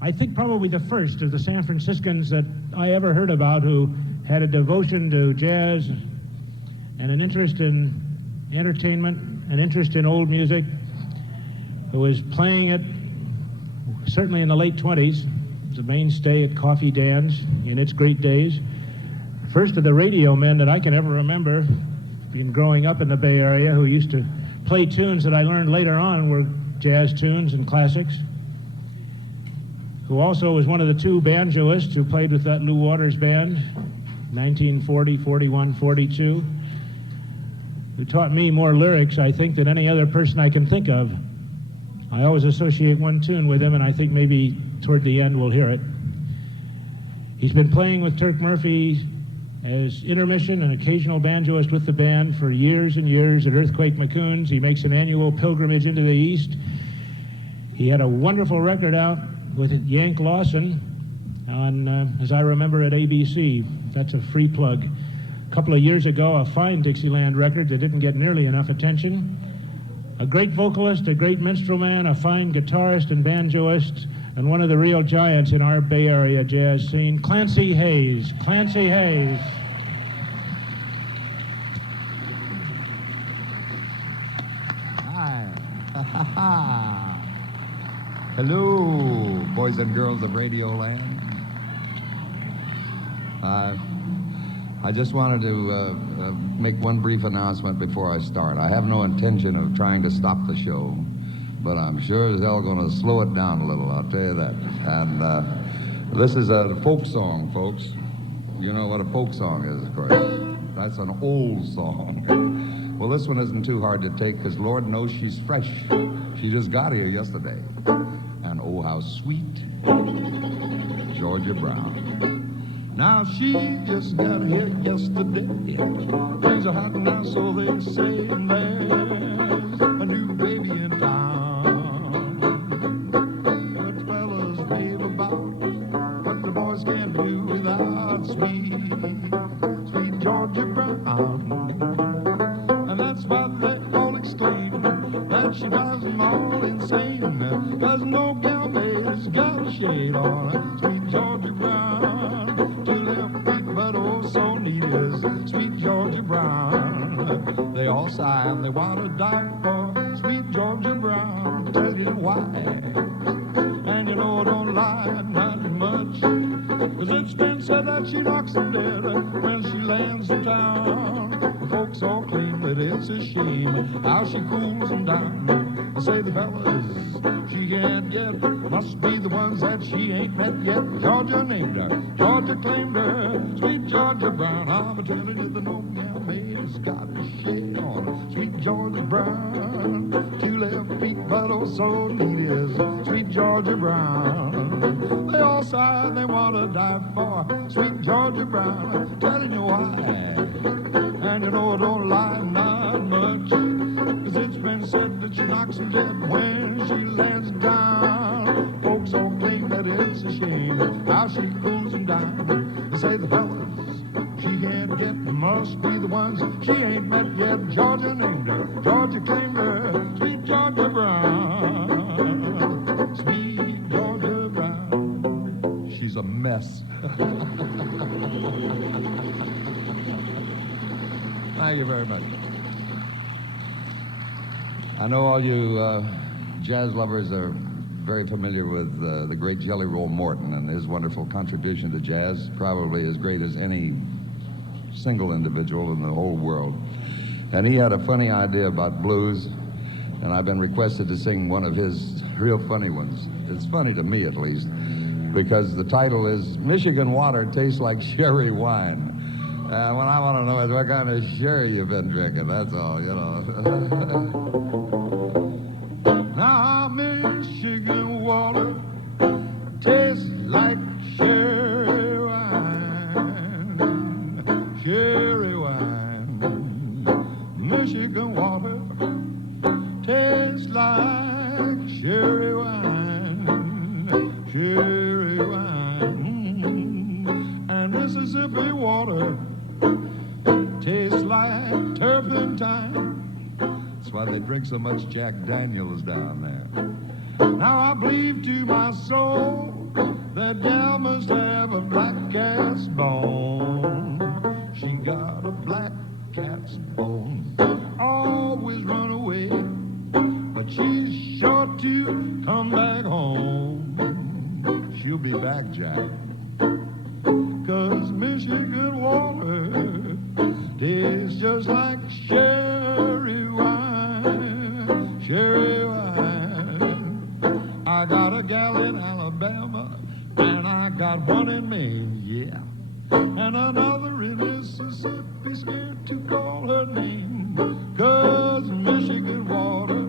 I think probably the first of the San Franciscans that I ever heard about who had a devotion to jazz and an interest in entertainment, an interest in old music, who was playing it certainly in the late 20s. It was a mainstay at Coffee Dan's in its great days. First of the radio men that I can ever remember in growing up in the Bay Area who used to play tunes that I learned later on were jazz tunes and classics, who also was one of the two banjoists who played with that Lou Waters band, 1940, 41, 42, who taught me more lyrics, I think, than any other person I can think of. I always associate one tune with him, and I think maybe toward the end we'll hear it. He's been playing with Turk Murphy as intermission and occasional banjoist with the band for years and years at Earthquake McCoon's. He makes an annual pilgrimage into the East. He had a wonderful record out with Yank Lawson on, as I remember, at ABC. That's a free plug. A couple of years ago, a fine Dixieland record that didn't get nearly enough attention. A great vocalist, a great minstrel man, a fine guitarist and banjoist, and one of the real giants in our Bay Area jazz scene, Clancy Hayes. Clancy Hayes. Hi. Hello, boys and girls of Radio Land. I just wanted to make one brief announcement before I start. I have no intention of trying to stop the show, but I'm sure as hell going to slow it down a little, I'll tell you that. And this is a folk song, folks. You know what a folk song is, of course. That's an old song. Well, this one isn't too hard to take because Lord knows she's fresh. She just got here yesterday. And oh, how sweet, Georgia Brown. Now she just got here yesterday. Things are hot now, so they say, and there's a new baby in town. Good fellas rave about what the boys can't do without sweet, sweet Georgia Brown. And that's why they all exclaim that she drives them all insane. 'Cause no gal has got a shade on her, sweet Georgia Brown. Two left feet, but oh so neat is sweet Georgia Brown. They all sigh and they want to die for sweet Georgia Brown. Tell you why, and you know I don't lie, not much. 'Cause it's been said that she knocks them dead when she lands in town. Folks all claim that it's a shame how she cools them down. They say the fellas she can't get must be the ones that she ain't met yet. Georgia named her, Georgia claimed her, sweet Georgia Brown. I'm telling you, the no gal maid's got a shade on her, sweet Georgia Brown. Two left feet, but oh so neat is sweet Georgia Brown. They all sigh, they want to die for sweet Georgia Brown. I'm telling you why, and you know I don't lie, not much. 'Cause it's been said that she knocks them dead when she lands down. Folks all claim that it's a shame how she cools them down. They say the fellas she can't get must be the ones she ain't met yet. Georgia named her, Georgia claimed her, sweet Georgia Brown. Sweet Georgia Brown. She's a mess. Thank you very much. I know all you jazz lovers are very familiar with the great Jelly Roll Morton and his wonderful contribution to jazz, probably as great as any single individual in the whole world. And he had a funny idea about blues, and I've been requested to sing one of his real funny ones. It's funny to me, at least, because the title is Michigan Water Tastes Like Sherry Wine. And what I want to know is what kind of sherry you've been drinking, that's all, you know. Now, Michigan water tastes like sherry wine, sherry wine. Michigan water tastes like sherry wine, sherry wine. And Mississippi water tastes like turpentine. That's why they drink so much Jack Daniels down there. Now I believe to my soul that gal must have a black cat's bone. She got a black cat's bone. Always run away, but she's sure to come back home. She'll be back, Jack, 'cause Michigan water tastes just like sherry wine, sherry wine. I got a gal in Alabama, and I got one in Maine, yeah, and another in Mississippi, scared to call her name, 'cause Michigan water,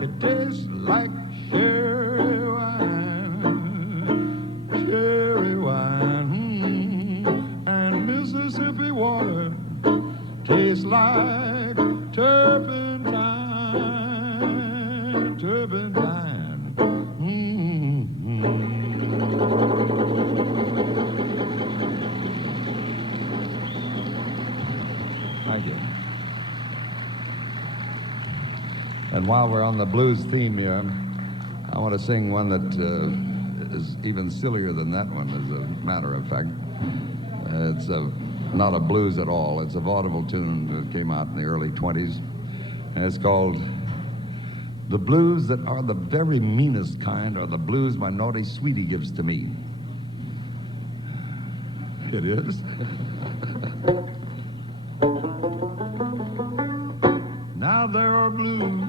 it tastes like sherry wine, sherry wine, and Mississippi water tastes like turpentine, turpentine. Thank you. And while we're on the blues theme here, I want to sing one that is even sillier than that one, as a matter of fact. It's not a blues at all. It's a vaudeville tune that came out in the early 20s. And it's called "The Blues That Are the Very Meanest Kind Are the Blues My Naughty Sweetie Gives to Me." It is. Now there are blues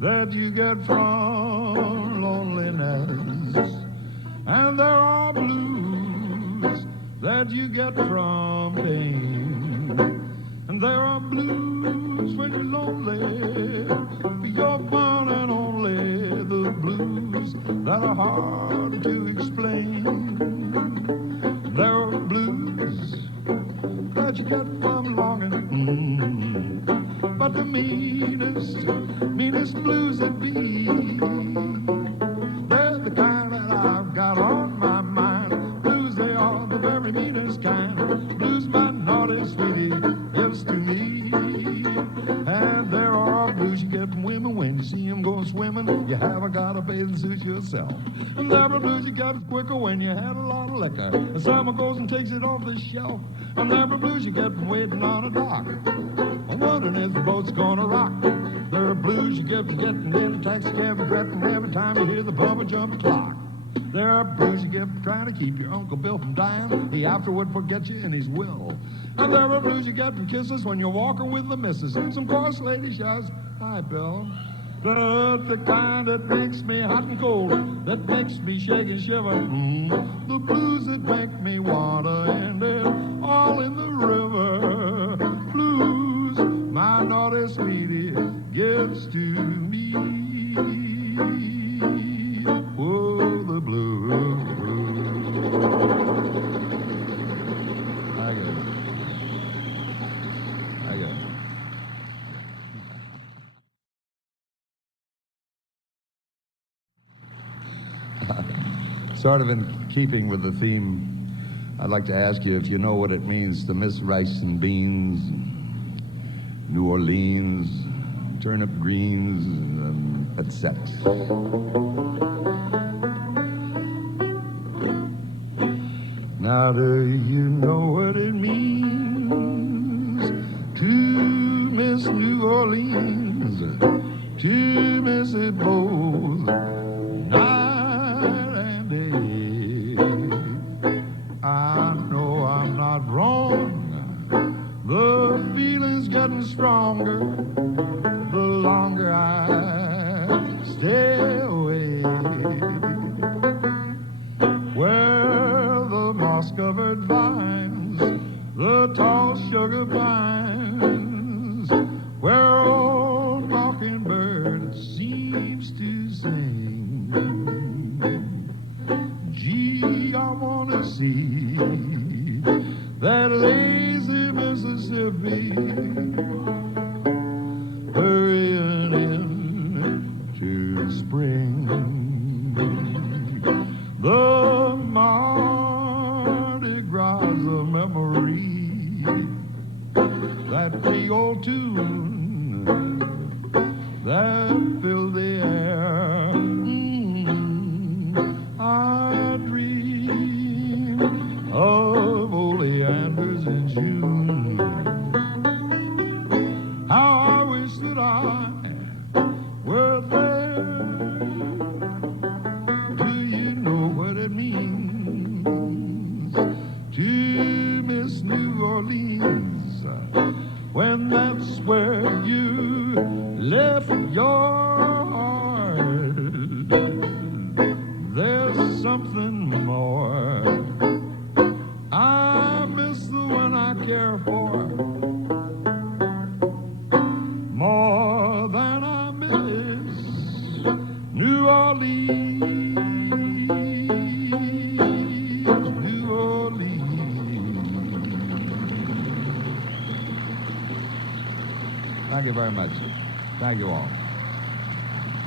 that you get from loneliness, and there are blues that you get from pain, and there are blues when you're lonely, you're one and only, the blues that are hard to explain. There are blues that you get from longing, but the meanest blues that be, they're the kind that I've got on my mind. Blues, they are the very meanest kind. Blues my naughty sweetie gives to me. And there are blues you get from women when you see them going swimming. You haven't got a bathing suit yourself. And there are blues you get quicker when you had a lot of liquor, and someone goes and takes it off the shelf. And there are blues you get from waiting on a dock, I'm wondering if the boat's gonna rock. There are blues you get from getting in a taxi cab regretting every time you hear the bumper jump clock. There are blues you get from trying to keep your Uncle Bill from dying. He afterward forgets you in his will. And there are blues you get from kisses when you're walking with the missus, and some coarse lady shouts, "Hi, Bill." But the kind that makes me hot and cold, that makes me shake and shiver, the blues that make me wanna end it all in the river. Blues my naughty sweetie gives to me. Oh, the blues. I get it. I get it. Sort of in keeping with the theme, I'd like to ask you if you know what it means to miss rice and beans, New Orleans, turnip greens, and et sex. Now do you know what it means to miss New Orleans, to miss it both night and day? I know I'm not wrong, the feeling's getting stronger the longer I stay away. Where the moss-covered vine Orleans, New Orleans. Thank you very much. Thank you all.